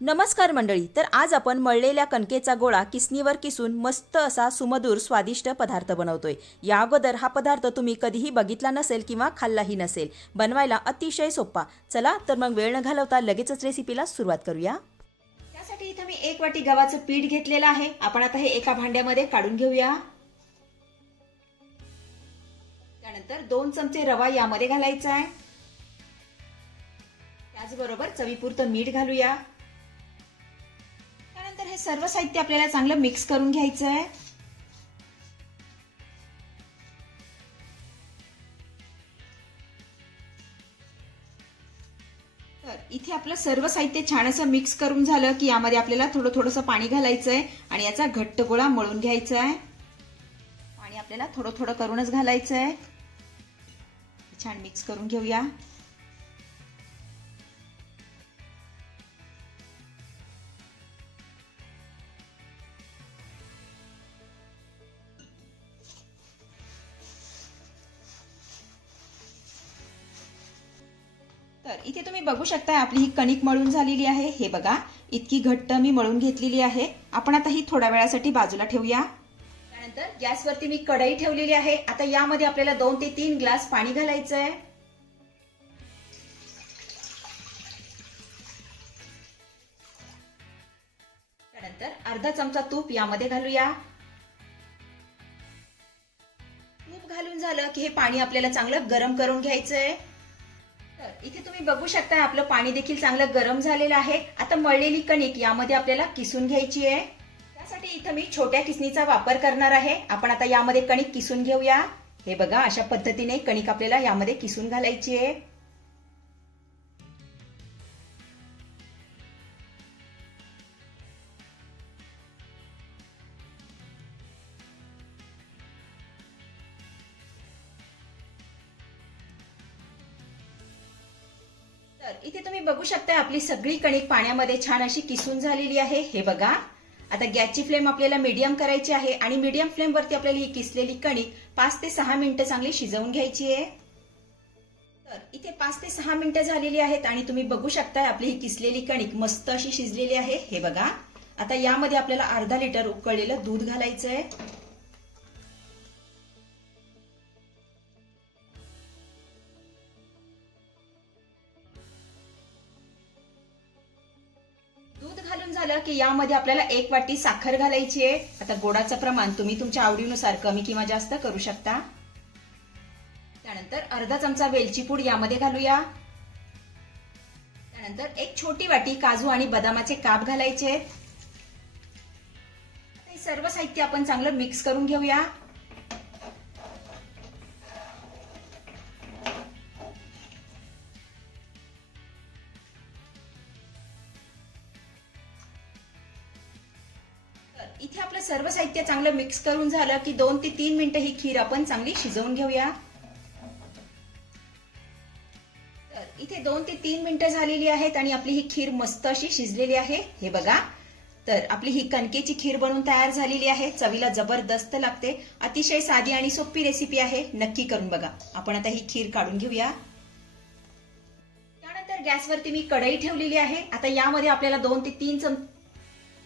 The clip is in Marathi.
नमस्कार मंडळी तर आज आपण मळलेल्या कणकेचा गोळा किसनीवर किसून मस्त असा सुमधूर स्वादिष्ट पदार्थ बनवतोय. या अगोदर हा पदार्थ तुम्ही कधीही बघितला नसेल किंवा खाल्लाही नसेल बनवायला अतिशय सोपा. चला तर मग वेळ न घालवता लगेचच रेसिपीला सुरुवात करूया. त्यासाठी इथं मी एक वाटी गव्हाचं पीठ घेतलेलं आहे. आपण आता हे एका भांड्यामध्ये काढून घेऊया. त्यानंतर दोन चमचे रवा यामध्ये घालायचा आहे. त्याचबरोबर चवीपुरतं मीठ घालूया. सर्व साहित्य आपल्याला चांगलं मिक्स करून घ्यायचं आहे. तर इथे आपलं सर्व साहित्य छान असं मिक्स करून झालं की यामध्ये आपल्याला थोडं थोडंसं पाणी घालायचं आहे आणि याचा घट्ट गोळा मळून घ्यायचा आहे. पाणी आपल्याला थोडं थोडं करूनच घालायचं आहे छान मिक्स करून घेऊया. तर इथे तुम्ही बघू शकता आपली ही कणिक मळून झालेली आहे. हे बघा इतकी घट्ट मी मळून घेतलेली आहे. आपण आता ही थोड्या वेळासाठी बाजूला ठेवूया. त्यानंतर गॅसवरती मी कढई ठेवलेली आहे. आता यामध्ये आपल्याला दोन ते तीन ग्लास पाणी घालायचं आहे त्यानंतर अर्धा चमचा तूप यामध्ये घालूया. तूप घालून झालं की हे पाणी आपल्याला चांगलं गरम करून घ्यायचं आहे तर इथे तुम्ही बघू शकता आपलं पाणी देखील चांगलं गरम झालेलं आहे. आता मळलेली कणिक यामध्ये आपल्याला किसून घ्यायची आहे. त्यासाठी इथं मी छोट्या किसणीचा वापर करणार आहे. आपण आता यामध्ये कणिक किसून घेऊया. हे बघा अशा पद्धतीने कणिक आपल्याला यामध्ये किसून घालायची आहे. तर इथे तुम्ही बघू शकता आपली सगळी कणिक पाण्यामध्ये छान अशी किसून झालेली आहे. हे बघा. आता गॅसची फ्लेम आपल्याला मीडियम करायची आहे आणि मीडियम फ्लेम वरती आपल्याला ही किसलेली कणिक पाच ते सहा मिनिटं चांगली शिजवून घ्यायची आहे. तर इथे पाच ते सहा मिनिटं झालेली आहेत आणि तुम्ही बघू शकताय आपली ही किसलेली कणिक मस्त अशी शिजलेली आहे. हे बघा. आता यामध्ये आपल्याला अर्धा लिटर उकळलेलं दूध घालायचं आहे दूध झालं की यामध्ये आपल्याला एक वाटी साखर घालायची आहे. आता गोडाचं प्रमाण तुम्ही तुमच्या आवडीनुसार कमी किंवा जास्त करू शकता. त्यानंतर अर्धा चमचा वेलची पूड यामध्ये घालूया. त्यानंतर एक छोटी वाटी काजू आणि बदामाचे काप घालायचे. आहेत सर्व साहित्य आपण चांगलं मिक्स करून घेऊया. इथे आपलं सर्व साहित्य चांगलं मिक्स करून झालं की दोन ते तीन मिनिटं ही खीर आपण चांगली शिजवून घेऊया. तर इथे दोन ते तीन मिनिटं झालेली आहेत आणि आपली ही खीर मस्त अशी शिजलेली आहे. हे बघा. तर आपली ही कणकेची खीर बनून तयार झालेली आहे. चवीला जबरदस्त लागते. अतिशय साधी आणि सोपी रेसिपी आहे. नक्की करून बघा. आपण आता ही खीर काढून घेऊया. त्यानंतर गॅसवरती मी कढई ठेवलेली आहे. आता यामध्ये आपल्याला दोन ते तीन चम